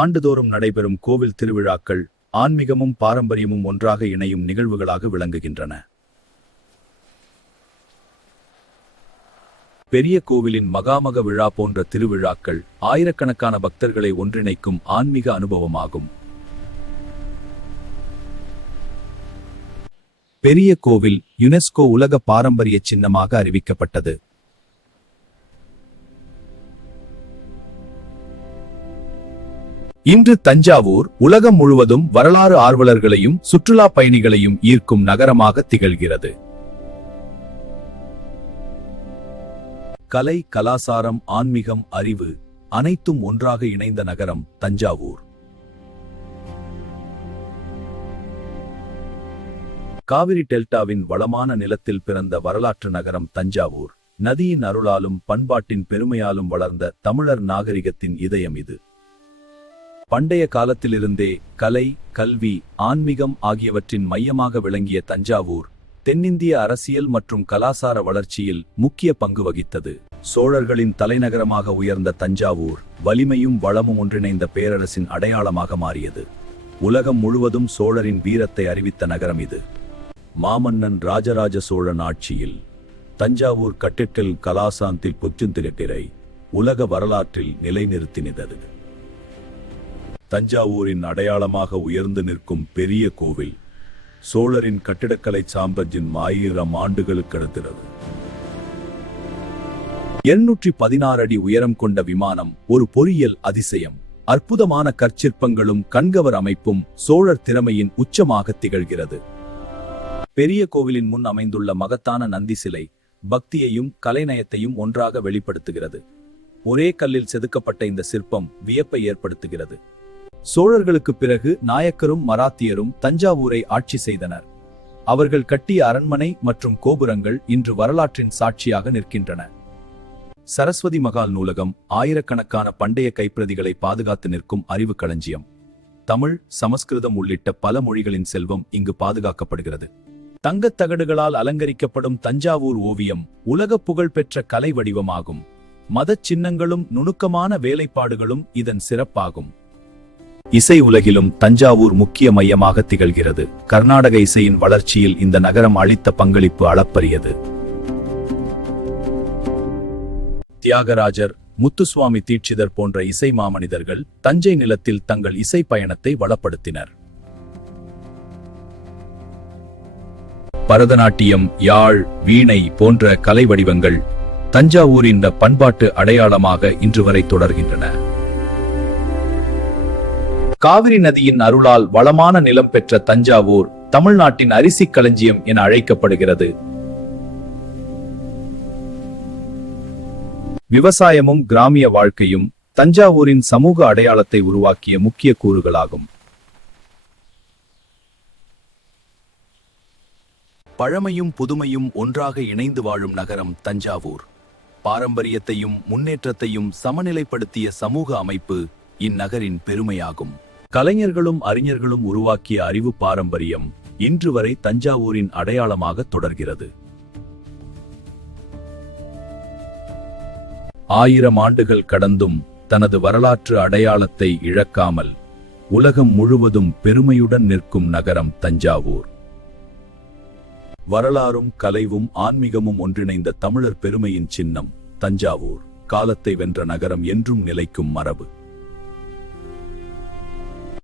ஆண்டுதோறும் நடைபெறும் கோவில் திருவிழாக்கள் ஆன்மீகமும் பாரம்பரியமும் ஒன்றாக இணையும் நிகழ்வுகளாக விளங்குகின்றன. பெரிய கோவிலின் மகாமக விழா போன்ற திருவிழாக்கள் ஆயிரக்கணக்கான பக்தர்களை ஒன்றிணைக்கும் ஆன்மீக அனுபவமாகும். பெரிய கோவில் யுனெஸ்கோ உலக பாரம்பரிய சின்னமாக அறிவிக்கப்பட்டது. இன்று தஞ்சாவூர் உலகம் முழுவதும் வரலாறு ஆர்வலர்களையும் சுற்றுலா பயணிகளையும் ஈர்க்கும் நகரமாக திகழ்கிறது. கலை, கலாசாரம், ஆன்மீகம், அறிவு அனைத்தும் ஒன்றாக இணைந்த நகரம் தஞ்சாவூர். காவிரி டெல்டாவின் வளமான நிலத்தில் பிறந்த வரலாற்று நகரம் தஞ்சாவூர். நதியின் அருளாலும் பண்பாட்டின் பெருமையாலும் வளர்ந்த தமிழர் நாகரிகத்தின் இதயம் இது. பண்டைய காலத்திலிருந்தே கலை, கல்வி, ஆன்மீகம் ஆகியவற்றின் மையமாக விளங்கிய தஞ்சாவூர் தென்னிந்திய அரசியல் மற்றும் கலாசார வளர்ச்சியில் முக்கிய பங்கு வகித்தது. சோழர்களின் தலைநகரமாக உயர்ந்த தஞ்சாவூர் வலிமையும் வளமும் ஒன்றிணைந்த பேரரசின் அடையாளமாக மாறியது. உலகம் முழுவதும் சோழரின் வீரத்தை அறிவித்த நகரம் இது. மாமன்னன் ராஜராஜ சோழன் ஆட்சியில் தஞ்சாவூர் கட்டிடக்கல் கலாசாந்தில் புத்துந்திரட்டிரை உலக வரலாற்றில் நிலைநிறுத்தினது. தஞ்சாவூரின் அடையாளமாக உயர்ந்து நிற்கும் பெரிய கோவில் சோழரின் கட்டிடக்கலை சாம்ராஜ்யம் 1000 ஆண்டுகளுக்கு அடுத்தது. 216 அடி உயரம் கொண்ட விமானம் ஒரு பொறியியல் அதிசயம். அற்புதமான கற்சிற்பங்களும் கண்கவர் அமைப்பும் சோழர் திறமையின் உச்சமாக திகழ்கிறது. பெரிய கோவிலின் முன் அமைந்துள்ள மகத்தான நந்தி சிலை பக்தியையும் கலைநயத்தையும் ஒன்றாக வெளிப்படுத்துகிறது. ஒரே கல்லில் செதுக்கப்பட்ட இந்த சிற்பம் வியப்பை ஏற்படுத்துகிறது. சோழர்களுக்கு பிறகு நாயக்கரும் மராத்தியரும் தஞ்சாவூரை ஆட்சி செய்தனர். அவர்கள் கட்டிய அரண்மனை மற்றும் கோபுரங்கள் இன்று வரலாற்றின் சாட்சியாக நிற்கின்றன. சரஸ்வதி மகால் நூலகம் ஆயிரக்கணக்கான பண்டைய கைப்பிரதிகளை பாதுகாத்து நிற்கும் அறிவு களஞ்சியம். தமிழ், சமஸ்கிருதம் உள்ளிட்ட பல மொழிகளின் செல்வம் இங்கு பாதுகாக்கப்படுகிறது. தங்கத் தகடுகளால் அலங்கரிக்கப்படும் தஞ்சாவூர் ஓவியம் உலக புகழ்பெற்ற கலை வடிவமாகும். மதச் சின்னங்களும் நுணுக்கமான வேலைப்பாடுகளும் இதன் சிறப்பாகும். இசை உலகிலும் தஞ்சாவூர் முக்கிய மையமாக திகழ்கிறது. கர்நாடக இசையின் வளர்ச்சியில் இந்த நகரம் அளித்த பங்களிப்பு அளப்பரியது. தியாகராஜர், முத்துசுவாமி தீட்சிதர் போன்ற இசை மாமனிதர்கள் தஞ்சை நிலத்தில் தங்கள் இசை பயணத்தை வளப்படுத்தினர். பரதநாட்டியம், யாழ், வீணை போன்ற கலை வடிவங்கள் தஞ்சாவூரின் பண்பாட்டு அடையாளமாக இன்று வரை தொடர்கின்றன. காவிரி நதியின் அருளால் வளமான நிலம் பெற்ற தஞ்சாவூர் தமிழ்நாட்டின் அரிசி களஞ்சியம் என அழைக்கப்படுகிறது. விவசாயமும் கிராமிய வாழ்க்கையும் தஞ்சாவூரின் சமூக அடையாளத்தை உருவாக்கிய முக்கிய கூறுகளாகும். பழமையும் புதுமையும் ஒன்றாக இணைந்து வாழும் நகரம் தஞ்சாவூர். பாரம்பரியத்தையும் முன்னேற்றத்தையும் சமநிலைப்படுத்திய சமூக அமைப்பு இந்நகரின் பெருமையாகும். கலைஞர்களும் அறிஞர்களும் உருவாக்கிய அறிவு பாரம்பரியம் இன்று வரை தஞ்சாவூரின் அடையாளமாக தொடர்கிறது. 1000 ஆண்டுகள் கடந்தும் தனது வரலாற்று அடையாளத்தை இழக்காமல் உலகம் முழுவதும் பெருமையுடன் நிற்கும் நகரம் தஞ்சாவூர். வரலாறும் கலைவும் ஆன்மீகமும் ஒன்றிணைந்த தமிழர் பெருமையின் சின்னம் தஞ்சாவூர். காலத்தை வென்ற நகரம் என்றும் நிலைக்கும் மரபு.